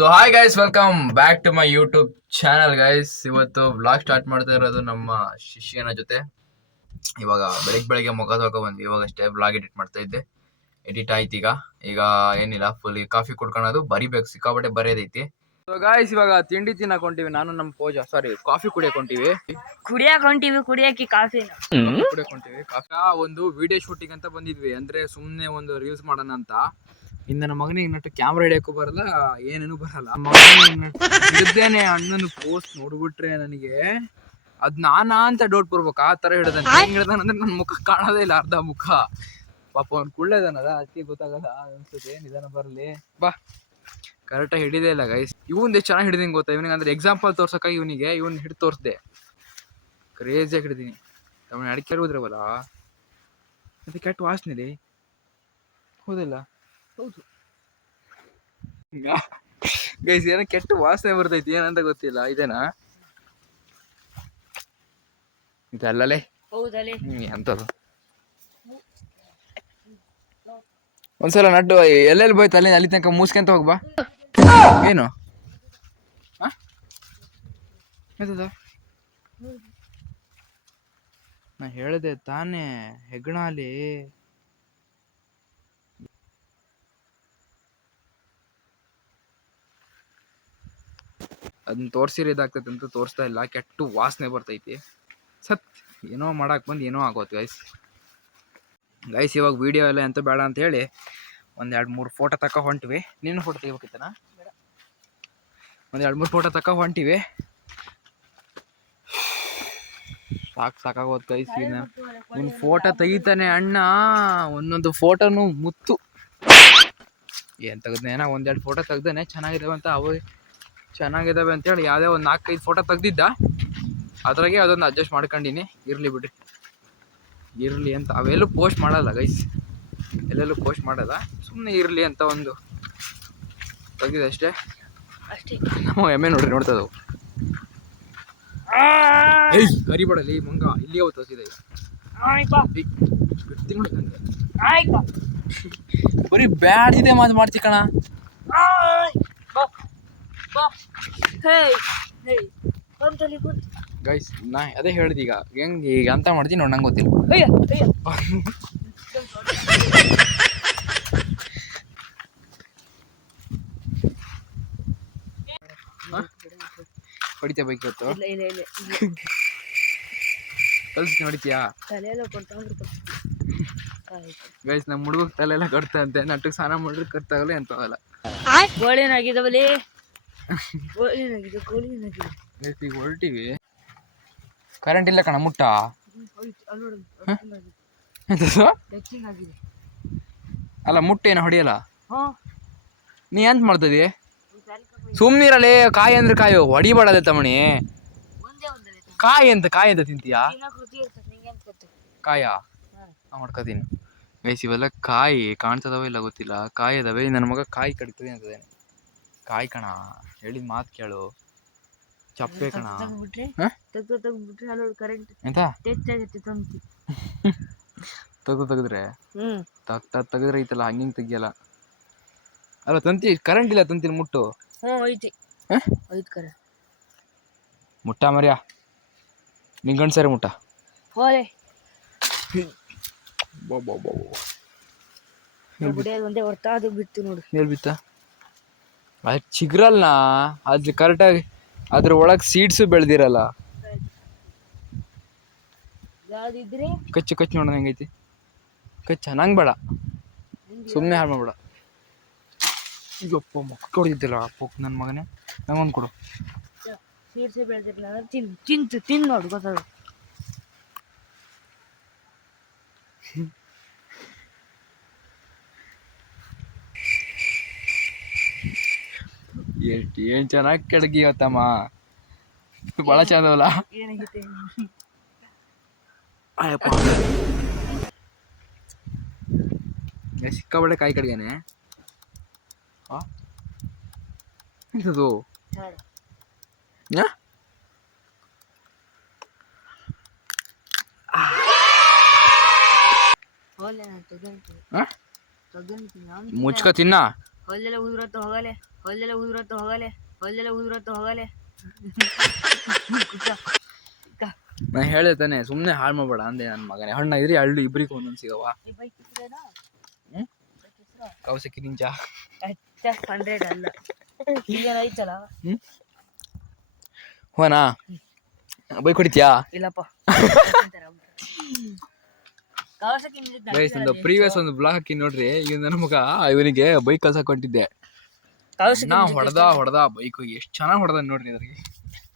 So hi guys, welcome back to my YouTube channel guys. ಇವತ್ತು vlog start ಮಾಡ್ತಾ ಇರೋದು ನಮ್ಮ ಶಿಷ್ಯನ ಜೊತೆ. ಇವಾಗ ಬೆಳಗ್ಗೆ ಮುಖ ತೊಳ್ಕೊ ಬಂದ್ವಿ. ಇವಾಗ ಅಷ್ಟೇ ವ್ಲಾಗ್ ಎಡಿಟ್ ಮಾಡ್ತಾ ಇದ್ದೆ. ಎಡಿಟ್ ಆಯ್ತು. ಈಗ ಏನಿಲ್ಲ, ಫುಲ್ ಕಾಫಿ ಕುಡ್ಕೊಳೋದು, ಬರಿಬೇಕು, ಸಿಕ್ಕಾಪಟ್ಟೆ ಬರೆಯೋದೈತಿ. ಸೊ ಗೈಸ್, ಇವಾಗ ತಿಂಡಿ ತಿನ್ನಕೊಂತೀವಿ. ನಾನು ನಮ್ಮ ಪೂಜಾ ಕಾಫಿ ಕುಡಿಯಕೊಂತೀವಿ. ಕುಡಿಯಕ್ಕೆ ಕಾಫಿ ಕುಡಿಯಕೊಂತೀವಿ. ಕಾಫಿ ಒಂದು ವಿಡಿಯೋ ಶೂಟಿಂಗ್ ಅಂತ ಬಂದಿದ್ವಿ. ಅಂದ್ರೆ ಸುಮ್ಮನೆ ಒಂದು ರೀಲ್ಸ್ ಮಾಡೋಣ ಅಂತ. ಇನ್ನು ನಮ್ಮ ಮಗನಿಗೆ ನಟ್ಟು ಕ್ಯಾಮ್ರಾ ಹಿಡಿಯೋಕ್ಕೂ ಬರಲ್ಲ, ಏನೇನು ಬರಲ್ಲ. ಹಿಡಿದೇನೆ ಅಣ್ಣನ ಪೋಸ್ಟ್ ನೋಡ್ಬಿಟ್ರೆ ನನಗೆ ಅದ್ ನಾನಾ ಅಂತ ಡೌಟ್ ಬರ್ಬೇಕು. ಆ ತರ ಹಿಡ್ದಾನೆ. ಹೆಂಗ್ ಹಿಡ್ದಾನಂದ್ರೆ ನನ್ನ ಮುಖ ಕಾಣೋದೇ ಇಲ್ಲ, ಅರ್ಧ ಮುಖ. ಪಾಪ ಅವ್ನು ಕುಳ್ಳೇದಾನದ, ಅದಕ್ಕೆ ಗೊತ್ತಾಗಲ್ಲ ಅನ್ಸುತ್ತೆ. ನಿಧಾನ ಬರಲಿ ಬಾ. ಕರೆಕ್ಟಾಗಿ ಹಿಡಿದೇ ಇಲ್ಲ ಗೈಸ್. ಇವನ್ ಎಷ್ಟು ಚೆನ್ನಾಗಿ ಹಿಡಿದೀನಿ ಗೊತ್ತಾ. ಇವನಿಗೆ ಅಂದ್ರೆ ಎಕ್ಸಾಂಪಲ್ ತೋರ್ಸಕ್ಕಾಗಿ ಇವನ್ ಹಿಡಿದು ತೋರಿಸ್ದೆ. ಕ್ರೇಜಿಯಾಗಿ ಹಿಡಿದೀನಿ. ತಮ್ಮ ಅಡಿಕೆ ಹೋದ್ರವಲ್ಲ, ಅದು ಕೆಟ್ಟ ವಾಸನೆ ಹೌದಿಲ್ಲ? ಹೌದು ಗೈಸ್, ಏನೋ ಕೆಟ್ಟ ವಾಸನೆ ಬರ್ತೈತಿ. ಏನಂತ ಗೊತ್ತಿಲ್ಲ. ಇದೇನಾ? ಇದಲ್ಲೇ ಎಂತದು? ಒಂದ್ಸಲ ನಟ್ಟು ಎಲ್ಲೆಲ್ಲಿ ಹೋಯ್ತು ಅಲ್ಲಿ ತನಕ ಮೂಸ್ಕೊಂತ ಹೋಗ್ಬಾ. ಏನು ನಾ ಹೇಳಿದೆ ತಾನೇ, ಹೆಗ್ಣಾಲಿ. ಅದನ್ನ ತೋರ್ಸಿರಿ ಇದಾಗ್ತೈತೆ ಅಂತ ತೋರಿಸ್ತಾ ಇಲ್ಲ. ಕೆಟ್ಟು ವಾಸನೆ ಬರ್ತೈತಿ. ಏನೋ ಮಾಡಕ್ ಬಂದು ಏನೋ ಆಗೋತು ಗೈಸ್. ಇವಾಗ ವಿಡಿಯೋ ಎಲ್ಲ ಎಂತ ಬೇಡ ಅಂತ ಹೇಳಿ ಒಂದ್ 2-3 ಫೋಟೋ ತಕ್ಕ ಹೊಂಟಿವಿ. ನೀನು ಫೋಟೋ ತೆಗಿಬೇಕಿತ್ತನ? ಒಂದ್ 2-3 ಫೋಟೋ ತಕ್ಕ ಹೊಂಟಿವಿ. ಸಾಕಾಗೋದು ಗೈಸ್. ಒಂದು ಫೋಟೋ ತೆಗಿತಾನೆ ಅಣ್ಣ, ಒಂದೊಂದು ಫೋಟೋನು ಮುತ್ತು. ಏನ್ ತೆಗ್ದೇನ, 1-2 ಫೋಟೋ ತೆಗ್ದಾನೆ. ಚೆನ್ನಾಗಿದಾವೆ ಅಂತ ಚೆನ್ನಾಗಿದಾವೆ ಅಂತೇಳಿ ಯಾವುದೇ ಒಂದು 4-5 ಫೋಟೋ ತೆಗ್ದಿದ್ದ. ಅದ್ರಾಗೆ ಅದೊಂದು ಅಡ್ಜಸ್ಟ್ ಮಾಡ್ಕೊಂಡಿನಿ. ಇರ್ಲಿ ಬಿಡ್ರಿ, ಇರ್ಲಿ ಅಂತ. ಅವೆಲ್ಲೂ ಪೋಸ್ಟ್ ಮಾಡಲ್ಲ ಗೈಸ್, ಎಲ್ಲೆಲ್ಲೂ ಪೋಸ್ಟ್ ಮಾಡಲ್ಲ. ಸುಮ್ಮನೆ ಇರ್ಲಿ ಅಂತ ಒಂದು ತೆಗ್ದಿದೆ ಅಷ್ಟೇ. ನಮ್ಮ ಎಮ್ಮೆ ನೋಡ್ರಿ ನೋಡ್ತದವು. ಕರಿಬೇಡಲಿ ಮಂಗ, ಇಲ್ಲಿ ಯಾವ ತೋರಿಸಿದೆ ಬರೀ ಬ್ಯಾಡಿದೆ ಮಾತು ಮಾಡ್ತಿ ಕಣ. ಗೈಸ್, ನಾ ಅದೇ ಹೇಳಿದ. ಈಗ ಅಂತ ಮಾಡ್ತೀನಿ ನೋಡಿ, ನಂಗೆ ಗೊತ್ತಿಲ್ಲ. ಹೊಡಿತೀಯ ಬೈಕ್ ಇವತ್ತು? ಕಲ್ಸ್ತೀನಿ, ಹೊಡಿತೀಯಾ? ಗೈಸ್, ನಮ್ಮ ಹುಡುಗ ತಲೆಲ್ಲ ಕಟ್ತಂತೆ. ನಟ್ಟಿಗೆ ಸ್ನಾನ ಮಾಡಿದ್ರೆ ಕಟ್ಟಾಗಲ್ಲ ಎಂತವಲ್ಲ. ಈಗ ಹೊರಟಿವಿ. ಕರೆಂಟ್ ಇಲ್ಲ ಕಣ, ಮುಟ್ಟ. ಅಲ್ಲ, ಮುಟ್ಟೇನ ಹೊಡಿಯಲ್ಲ. ನೀ ಎಂತ ಮಾಡ್ತದಿ? ಸುಮ್ನಿರಲೇ. ಕಾಯಿ ಅಂದ್ರೆ ಕಾಯು, ಹೊಡಿಬೇಡಲ್ಲ ತಮ್ಮಣಿ. ಕಾಯಿ ಅಂತ ತಿಂತೀಯಾ? ಕಾಯ ಮಾಡ್ಕೋತೀನಿ ಗೈಸ್. ಇವೆಲ್ಲ ಕಾಯಿ ಕಾಣ್ತದವ ಇಲ್ಲ ಗೊತ್ತಿಲ್ಲ. ಕಾಯಿ ಅದಾವೆ. ನನ್ನ ಮಗ ಕಾಯಿ ಕಡಿತದೆ ಅಂತದೇನೆ. ಕಾಯಿ ಕಣ, ಹೇಳಿದ ಮಾತು ಕೇಳು. ಚಪ್ಪೆ ಕಣ. ಎಂತ ತೆಗೆದ್ರೆ ಐತಲ್ಲ, ಹಂಗಿಂಗ್ ತೆಗಿಯಲ್ಲ. ಅಲ್ಲ ತಂತಿ, ಕರೆಂಟ್ ಇಲ್ಲ ತಂತಿನ ಮುಟ್ಟು. ಮುಟ್ಟ ಮರ್ಯಾ, ನಿನ್ ಗಂಡ್ಸರಿ ಮುಟ್ಟ. ಬಿತ್ತ ಅದ್ ಚಿಗ್ರಲ್ನ, ಅದ್ ಕರೆಕ್ಟಾಗಿ ಅದ್ರ ಒಳಗ್ ಸೀಡ್ಸು ಬೆಳ್ದಿರಲ್ಲ. ಕಚ್ಚು ನೋಡೋಣ ಹೆಂಗೈತಿ. ನಂಗೆ ಬೇಡ, ಸುಮ್ಮನೆ ಹಾಳು ಮಾಡ್ಬೇಡ. ಈಗಪ್ಪ ಮಕ್ಕ ಹೊಡಿತಿಲ್ಲ ಪೋಕ್ ನನ್ನ ಮಗನೇ. ನಂಗೊಂದು ಕೊಡು. ತಿನ್ ನೋಡು, ಗೊತ್ತಾಗ. ಏನ್ ಚೆನ್ನಾಗಿ ಕೆಳಗಿ ಇವತ್ತಮ್ಮ, ಬಹಳ ಚಂದವಲ್ಲ. ಸಿಕ್ಕಾಬಳೆ ಕಾಯಿ ಕಡ್ಗೇನೆ. ಎಂಥದ್ದು? ಮುಚ್ಕ ತಿನ್ನ. ಹೊಲ್ಲೆಲ್ಲ ಉದುರತ್ತು ಹೋಗಲೆ ಹೊಲ್ಲೆಲ್ಲ ಉದುರತ್ತು ಹೋಗಲೆ ಹೊಲ್ಲೆಲ್ಲ ಉದುರತ್ತು ಹೋಗಲೆ. ನಾ ಹೇಳಿದೆ ತಾನೆ ಸುಮ್ಮನೆ ಹಾಳು ಮಾಡ್ಬೇಡ ಅಂದೆ ನನ್ನ ಮಗನೇ. ಹಣ್ಣ ಇದ್ರಿ ಹಳ್ಳು ಇಬ್ರಿಗೂ ಒಂದೊಂದು ಸಿಗವ. ಕೌಸಕಿ ನಿಂಜಾ 100 ಅಲ್ಲ ಈಗ ಐತಲ್ಲ. ಹೋನಾ ಬೈಕ್ ಹೊಡಿತೀಯಾ? ಇಲ್ಲಪ್ಪ. ಒಂದು ಪ್ರೀವಿಯಸ್ ಒಂದು ಬ್ಲಾಗ್ ಹಾಕಿ ನೋಡ್ರಿ. ಇವ್ ನನ್ನ ಮಗ ಇವನಿಗೆ ಬೈಕ್ ಕಲ್ಸಕ್ ಹೊಂಟಿದ್ದೆ. ನಾ ಹೊಡೆದ ಬೈಕ್ ಎಷ್ಟು ಚೆನ್ನಾಗಿ ಹೊಡೆದ ನೋಡ್ರಿ ಅದ್ರಿಗೆ.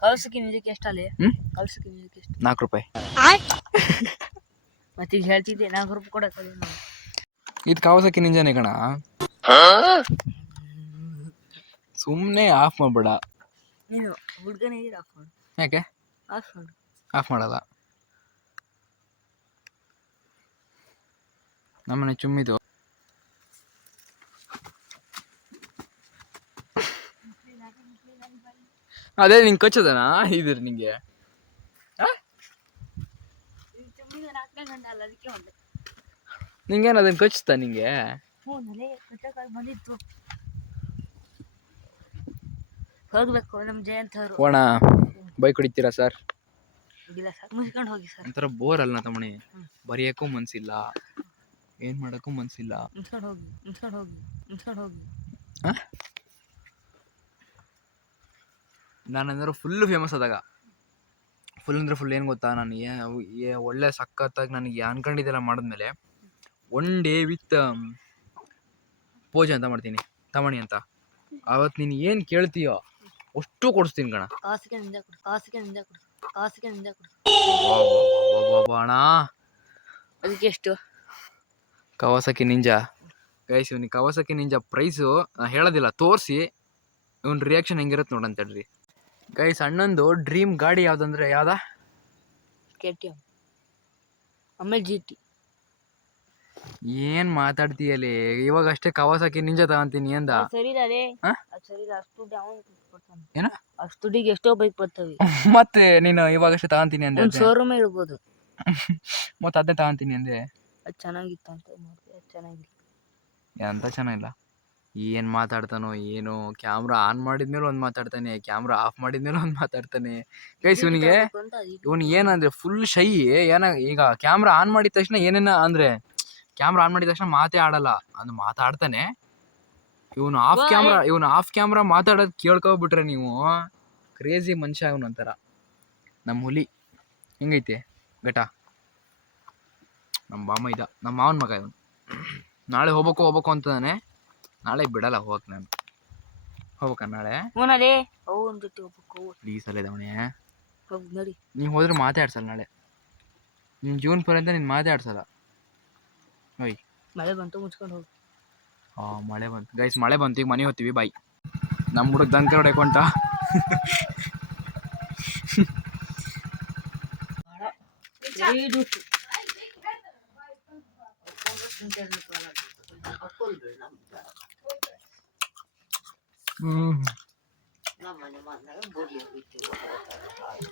ಕೌಸಕಿ ನಿಜಕ್ಕೆ ಎಷ್ಟಲ್ಲಿ? ಕೌಸಕಿ ನಿಜಕ್ಕೆ ಎಷ್ಟು? 4 ರೂಪಾಯಿ. ಮತ್ತೆ ಈಗ ಹೇಳ್ತಿದ್ದೆ 4 ರೂಪಾಯಿ ಕೊಡಕ್ಕೆ. ಇದು ಕಾವಸಕಿ ನಿಂಜಾನೆ ಕಣ. ಸುಮ್ಮನೆ ಆಫ್ ಮಾಡ್ಬೇಡ. ನೀನು ಹುಡುಗನೇ ಆಫ್ ಮಾಡು. ಯಾಕೆ ಆಫ್ ಮಾಡು? ಆಫ್ ಮಾಡಲ್ಲ. ನಮ್ಮನೆ ಚುಮ್ಮಿದು. ಅದೇ ನಿಂಗೆ ಕಚ್ಚೋದನಾ ಇದ್ರ ನಿಂಗೆ? ನಿಂಗೇನು ಅದನ್ನ ಕಚ್ತಾ ನಿಂಗೆ? ಬಂದಿತ್ತು ಹೋಗ್ಬೇಕು ನಮ್ಮ ಜಯಂತ್ ಅವರು. ಹೋಣ ಬೈಕ್ ಹೊಡಿತೀರಾ ಸರ್? ಇಲ್ಲ ಸರ್, ಮುಗಿಸ್ಕೊಂಡು ಹೋಗಿ ಸರ್. ಒಂಥರ ಬೋರ್ ಅಲ್ಲ ತಮ್ಮಣಿ. ಬರೆಯೋಕ್ಕೂ ಮನ್ಸಿಲ್ಲ, ಏನ್ ಮಾಡೋಕ್ಕೂ ಮನ್ಸಿಲ್ಲ. ಮುಗಿಸ್ಕೊಂಡು ಹೋಗಿ ಮುಗಿಸ್ಕೊಂಡು ಹೋಗಿ ಮುಗಿಸ್ಕೊಂಡು ಹೋಗಿ. ನಾನಂದ್ರೆ ಫುಲ್ಲು ಫೇಮಸ್ ಆದಾಗ, ಫುಲ್ ಅಂದರೆ ಫುಲ್ ಏನು ಗೊತ್ತಾ, ನಾನು ಒಳ್ಳೆ ಸಖತ್ತಾಗಿ ನನಗೆ ಅನ್ಕೊಂಡಿದ್ದೆಲ್ಲ ಮಾಡಿದ್ಮೇಲೆ 1 ಡೇ ವಿತ್ ಪೂಜೆ ಅಂತ ಮಾಡ್ತೀನಿ, ತಮಣಿ ಅಂತ. ಅವತ್ತು ನೀನು ಏನು ಕೇಳ್ತೀಯೋ ಅಷ್ಟು ಕೊಡಿಸ್ತೀನಿ ಕಣ. ಕಾಸಿಗೆ ನಿಂದ ಕೊಡು, ಕಾಸಿಗೆ ನಿಂದ ಕೊಡು, ಕಾಸಿಗೆ ನಿಂದ ಕೊಡು. ಅಣ್ಣ ಅದಕ್ಕೆ ಎಷ್ಟು? Kawasaki ninja guys. ಇವನಿಗೆ ಕವಾಸಕಿ ನಿಂಜಾ ಪ್ರೈಸು ಹೇಳೋದಿಲ್ಲ, ತೋರಿಸಿ ಇವನ್ ರಿಯಾಕ್ಷನ್ ಹೆಂಗಿರುತ್ತೆ ನೋಡಂತ ಹೇಳ್ರಿ ಗೈಸ್. ಅಣ್ಣಂದು ಡ್ರೀಮ್ ಗಾಡಿ ಯಾವ್ದಂದ್ರೆ ಯಾವ್ದಾ? KTM, ಆಮೇಲೆ GT. ಏನ್ ಮಾತಾಡ್ತೀಯಲ್ಲಿ? ಇವಾಗ ಅಷ್ಟೇ ಕವಾಸಕಿ ನಿಂಜಾ ತಗೊಂತೀನಿ ಅಂದ. ಸರಿ ಅದೇ ಸರಿ, ಅಷ್ಟು ಡೌನ್ ಕೊಡ್ತಾನೆ. ಏನ ಅಷ್ಟು ದುಡ್ಡಿಗೆ ಎಷ್ಟೋ ಬೈಕ್ ಬರ್ತವೆ. ಮತ್ತೆ ನೀನು ಇವಾಗ ಅಷ್ಟೇ ತಗೊಂತೀನಿ ಅಂದೆ. ಒಂದು ಶೋರೂಮ್ ಇರ್ಬೋದು. ಮತ್ತೆ ಅದೇ ತಗೊಂತೀನಿ ಅಂದೆ. ಅದು ಚೆನ್ನಾಗಿತ್ತು ಅಂತ ನೋಡಿದೆ, ಅದು ಚೆನ್ನಾಗಿಲ್ಲ. ಎಂತ ಚೆನ್ನಾಗಿಲ್ಲ. ಏನು ಮಾತಾಡ್ತಾನೋ ಏನು. ಕ್ಯಾಮ್ರಾ ಆನ್ ಮಾಡಿದ್ಮೇಲೆ ಒಂದು ಮಾತಾಡ್ತಾನೆ, ಕ್ಯಾಮ್ರಾ ಆಫ್ ಮಾಡಿದ್ಮೇಲೆ ಒಂದು ಮಾತಾಡ್ತಾನೆ ಗೈಸ್. ಇವನು ಏನಂದ್ರೆ ಫುಲ್ ಶೈ. ಈಗ ಕ್ಯಾಮ್ರಾ ಆನ್ ಮಾಡಿದ ತಕ್ಷಣ ಏನೇನ ಅಂದ್ರೆ, ಕ್ಯಾಮ್ರಾ ಆನ್ ಮಾಡಿದ ತಕ್ಷಣ ಮಾತೇ ಆಡಲ್ಲ, ಅದು ಮಾತಾಡ್ತಾನೆ. ಇವನು ಆಫ್ ಕ್ಯಾಮ್ರಾ ಮಾತಾಡೋದು ಕೇಳ್ಕೊಬಿಟ್ರೆ ನೀವು, ಕ್ರೇಜಿ ಮನುಷ್ಯ ಇವನು. ಒಂಥರ ನಮ್ಮ ಹುಲಿ. ಹೆಂಗೈತೆ ಘಟ? ನಮ್ಮ ಬಾಮ ಇದ್ದ, ನಮ್ಮ ಮಾವನ ಮಗ ಇವನು. ನಾಳೆ ಹೋಗ್ಬೇಕು ಅಂತಾನೆ. ನಾಳೆ ಬಿಡಲ್ಲ ಹೋಗಕ್ಕೆ. ನಾನು ಹೋಗ್ಬೇಕ ನಾಳೆ? ಪ್ಲೀಸ್ ಅಲ್ಲೇ ದವಣೆ, ನೀವು ಹೋದ್ರೆ ಮಾತಾಡ್ಸಲ್ಲ ನಾಳೆ. ನಿನ್ನ ಜೂನ್ ಪರ್ಯಂತ ನೀನು ಮಾತಾಡ್ಸಲ್ಲ. ಓಯ್ ಮಳೆ ಬಂತು, ಮುಚ್ಕೊಂಡು ಹೋಗಿ. ಮಳೆ ಬಂತು ಗೈಸ್, ಮಳೆ ಬಂತು. ಈಗ ಮನೆ ಹೋಗ್ತೀವಿ, ಬಾಯ್. ನಮ್ಮ ಹುಡುಗ ದಂಕ ಹೊಡೆಕೊಂಟ.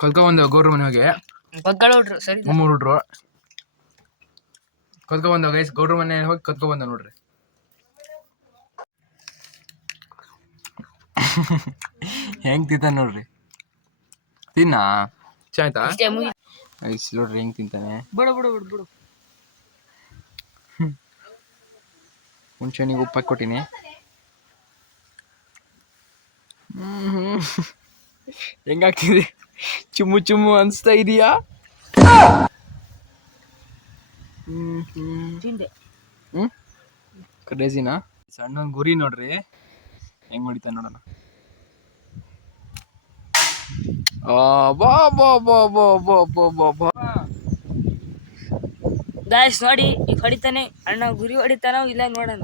ಕಲ್ಕೊಂಬಂದ ಗೌಡ್ರ ಮನೆ ಹೋಗಿ ಮೂರು ಹುಡ್ರು ಕಲ್ಕೊಂಬಂದ ಗೈಸ್. ಗೌಡ್ರ ಮನೆ ಹೋಗಿ ಕಲ್ಕೊಂಬಂದ ನೋಡ್ರಿ. ಹೆಂಗ್ ತಿಂತಾನೆ ನೋಡ್ರಿ. ತಿನ್ನ ಚಾಯ್ತಾ ಗೈಸ್ ನೋಡ್ರಿ ಹೆಂಗ್ ತಿಂತಾನೆ. ಬಿಡು. ಮುಂಚೆನಿಗೆ ಉಪ್ಪು ಕೊಟ್ಟಿನಿ. ಹೆಂಗಾಗ್ತಿದೆ? ಚುಮ್ಮು ಅನ್ಸ್ತಾ ಇದೀಯಾ? ಕ್ರೇಜಿನಾ? ಸಣ್ಣ ಗುರಿ ನೋಡ್ರಿ ಹೆಂಗ್ ಹೊಡಿತಾ ನೋಡೋಣ. ಗಾಯ್ಸ್ ನೋಡಿ, ಈಗ ಹೊಡಿತಾನೆ ಅಣ್ಣ. ಗುರಿ ಹೊಡಿತಾನೋ ಇಲ್ಲ ನೋಡೋಣ.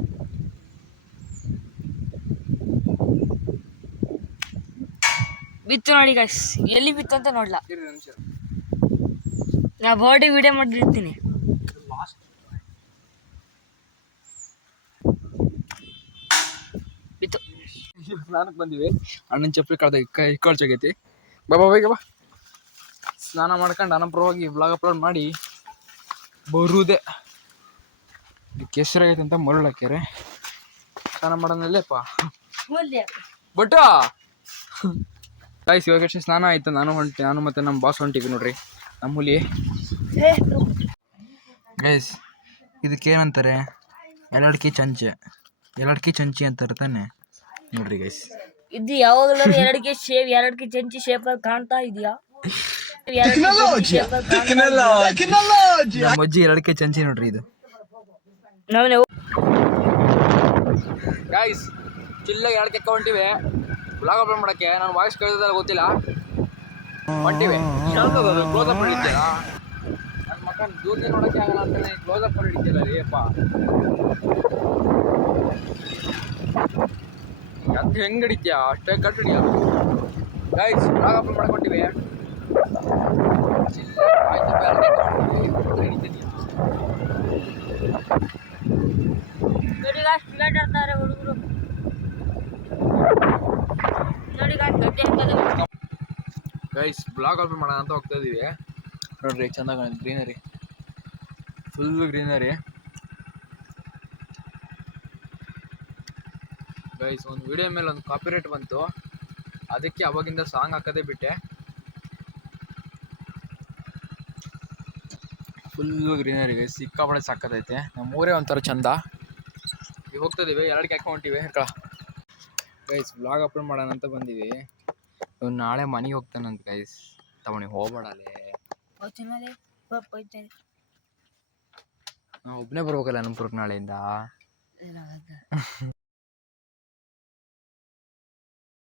ಬಿತ್ತು ನೋಡಿ ಗಾಯ್ಸ್, ಎಲ್ಲಿ ಬಿತ್ತು ಅಂತ ನೋಡ್ಲಾ. ನಾ ಬರ್ಡೇ ವಿಡಿಯೋ ಮಾಡಿರ್ತೀನಿ. ಬಿತ್ತು. ಸ್ನಾನಕ್ಕೆ ಬಂದಿವಿ. ಅಣ್ಣನ ಚಪ್ಪಲಿ ಕಳ್ಚಾಗೈತಿ. ಬಾ ಸ್ನಾನ ಮಾಡ್ಕೊಂಡು ಅನಪ್ರವಾಗಿ ಬ್ಲಾಗ್ ಅಪ್ಲೋಡ್ ಮಾಡಿ ಬರುವುದೇ. ಕೆಸರಾಗೈತೆ ಅಂತ ಮರಳು ಹಾಕ್ಯಾರೆ. ಸ್ನಾನ ಮಾಡೋಣಲ್ಲೇಪ್ಪ ಬಟ್ಟು ಗಾಯ್ಸ್ ಇವಾಗ ಎಷ್ಟು ಸ್ನಾನ ಆಯ್ತು. ನಾನು ಮತ್ತೆ ನಮ್ಮ ಬಾಸ್ ಹೊಂಟಿವಿ ನೋಡ್ರಿ ನಮ್ಮ ಹುಲಿ. ಗೈಸ್ ಇದಕ್ಕೇನಂತಾರೆ ಎಲ್ಲಡ್ಕಿ ಚಂಚಿ ಅಂತಾರೆ ತಾನೆ ನೋಡ್ರಿ ಗೈಸ್. ಇದು ಯಾವಾಗಲೂ ಎರಡಕ್ಕೆ ಚಂಚಿ ಶೇಪ್ ಕಾಣ್ತಾ ಇದೆಯಾ? ನಮ್ಮ ಅಜ್ಜಿ ಎರಡಕ್ಕೆ ಚಂಚಿ ನೋಡ್ರಿ ಇದು. ಗೈಸ್ ಚಿಲ್ಲಾಗಿ ಎರಡಕ್ಕೆ ಹೊಂಟಿವೆ ಬ್ಲಾಗ್ ಅಪ್ಲೋಡ್ ಮಾಡಕ್ಕೆ. ನಾನು ವಾಯ್ಸ್ ಕೇಳಿದ್ರೆ ಗೊತ್ತಿಲ್ಲ ಹೊಂಟಿವೆ. ಕ್ಲೋಸ್ ಅಪ್ ಹಿಡಿತೀರಾ ನನ್ನ ಮಕ್ಕ ದೂರದಿಂದ ನೋಡಕ್ಕೆ ಆಗಲ್ಲ ಅಂತಾನೆ ಕ್ಲೋಸ್ ಅಪ್ ಹಿಡಿತೀರ ರೀ ಅಪ್ಪ. ಅಂತ ಹೆಂಗ್ ಹಿಡಿತೀಯಾ? ಅಷ್ಟೇ ಕಟ್ ಹಿಡಿಯ. ಗೈಸ್ ಬ್ಲಾಗ್ ಅಪ್ಲೋಡ್ ಮಾಡ್ಕೊಂಡಿವಿ. ನೋಡಿ ಗಾಯ್ಸ್ ಕ್ರಿಕೆಟ್ ಆಡ್ತಾರೆ ಹುಡುಗರು. ನೋಡಿ ಗೈಸ್ ಬ್ಲಾಗ್ ಅಪ್ಲೋಡ್ ಮಾಡೋಣ ಅಂತ ಹೋಗ್ತಾ ಇದೀವಿ. ನೋಡ್ರಿ ಚೆನ್ನಾಗಿ ಗ್ರೀನರಿ, ಫುಲ್ ಗ್ರೀನರಿ. ಗೈಸ್ ಒಂದು ವಿಡಿಯೋ ಮೇಲೆ ಒಂದು ಕಾಪಿರೈಟ್ ಬಂತು, ಅದಕ್ಕೆ ಅವಾಗಿಂದ ಸಾಂಗ್ ಹಾಕೋದೇ ಬಿಟ್ಟೆ. ಫುಲ್ ಗ್ರೀನರಿ ಗೈಸ್, ಸಿಕ್ಕಾಪಣೆ ಸಾಕತೈತೆ. ನಮ್ಮ ಊರೇ ಒಂಥರ ಚಂದ. ಈಗ ಹೋಗ್ತಾ ಇದೀವಿ, ಎರಡಕ್ಕೆ ಹಾಕೊಂಡ್ಬಿಟ್ಟಿವಿ ಹೇಳ್ಕೊಳ. ಗೈಸ್ ಬ್ಲಾಗ್ ಅಪ್ಲೋಡ್ ಮಾಡೋಣ ಅಂತ ಬಂದೀವಿ. ನಾಳೆ ಮನೆಗೆ ಹೋಗ್ತಾನಂತ ಗೈಸ್. ತಗೊಂಡು ಹೋಗ್ಬೇಡಲೇ, ನಾವು ಒಬ್ಬನೇ ಬರ್ಬೇಕಲ್ಲ ಅನಂತಪುರಕ್ಕೆ ನಾಳೆಯಿಂದ.